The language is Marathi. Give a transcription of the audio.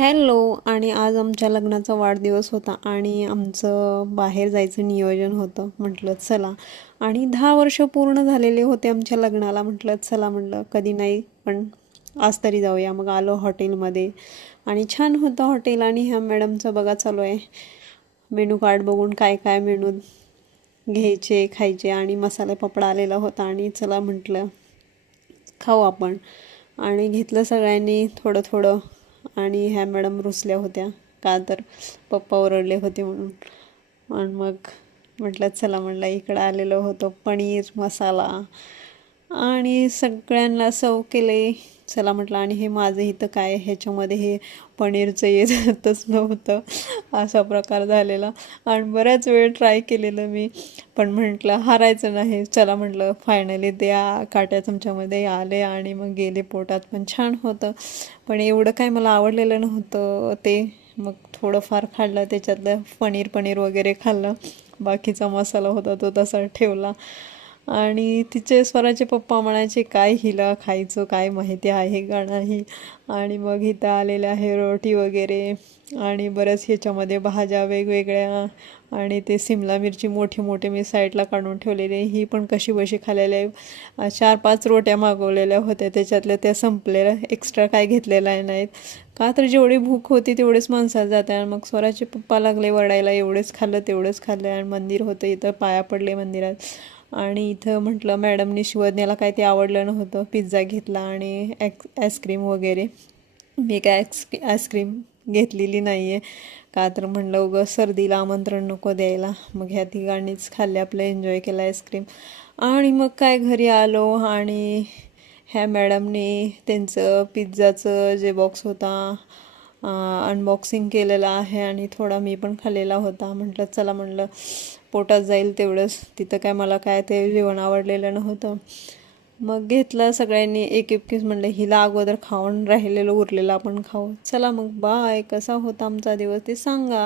हॅलो. आणि आज आमच्या लग्नाचा वाढदिवस होता आणि आमचं बाहेर जायचं नियोजन होतं. म्हटलं चला, आणि 10 वर्ष पूर्ण झालेले होते आमच्या लग्नाला. म्हटलं चला, म्हटलं कधी नाही पण आज तरी जाऊया. मग आलो हॉटेलमध्ये आणि छान होतं हॉटेल. आणि ह्या मॅडमचं बघा चालू आहे मेनू कार्ड बघून काय काय मेनू घ्यायचे खायचे. आणि मसाले पापड आलेला होता आणि चला म्हटलं खाऊ आपण. आणि घेतलं सगळ्यांनी थोडं थोडं. आणि ह्या मॅडम रुसल्या होत्या का तर पप्पा ओरडले होते म्हणून. आणि मग म्हटलं चला, म्हटलं इकडं आलेलो होतो पनीर मसाला आणि सगळ्यांना सर्व केले. चला म्हटलं, आणि हे माझं इथं काय ह्याच्यामध्ये हे पनीरचं येतच नव्हतं, असा प्रकार झालेला. आणि बऱ्याच वेळ ट्राय केलेलं मी, पण म्हटलं हारायचं नाही. चला म्हटलं, फायनली ते काट्या चमच्यामध्ये आले आणि मग गेले पोटात. पण छान होतं, पण एवढं काय मला आवडलेलं नव्हतं ते. मग थोडंफार खाल्लं त्याच्यातलं पनीर पनीर वगैरे खाल्लं. बाकीचा मसाला होता तो तसा ठेवला. आणि तिचे स्वराचे पप्पा म्हणायचे काय हिला खायचं काय माहिती आहे का नाही. आणि मग इथं आलेले आहे रोटी वगैरे आणि बऱ्याच ह्याच्यामध्ये भाज्या वेगवेगळ्या. आणि ते सिमला मिरची मोठी मोठी मी साईडला काढून ठेवलेली आहे, ही पण कशी बशी खाल्लेली आहे. 4-5 रोट्या मागवलेल्या होत्या, त्याच्यातल्या त्या संपलेल्या, एक्स्ट्रा काय घेतलेल्या नाहीत. का तर जेवढी भूक होती तेवढेच माणसाला जाते. आणि मग स्वराचे पप्पा लागले वडायला, एवढेच खाल्लं तेवढंच खाल्लं. आणि मंदिर होतं इथं, पाया पडले मंदिरात. आणि इथं म्हटलं मॅडमनी शिवज्ञाला काय ते आवडलं नव्हतं, पिझ्झा घेतला आणि आईस्क्रीम वगैरे. मी काय आईस्क्रीम घेतलेली नाही आहे, का तर म्हणलं उगं सर्दीला आमंत्रण नको द्यायला. मग ह्या तिघांनीच खाल्ले, आपलं एन्जॉय केलं आईस्क्रीम. आणि मग काय घरी आलो आणि ह्या मॅडमने त्यांचं पिझ्झाचं जे बॉक्स होता अनबॉक्सिंग केलेलं आहे. आणि थोडा मी पण खाल्लेला होता. म्हटलं चला, म्हटलं पोटात जाईल तेवढंच. तिथं काय मला काय ते जेवण आवडलेलं नव्हतं. मग घेतलं सगळ्यांनी एक एक पीस. म्हणलं हिला अगोदर खाऊन राहिलेलं उरलेलं आपण खाऊ. चला मग बाय. कसा होता आमचा दिवस ते सांगा.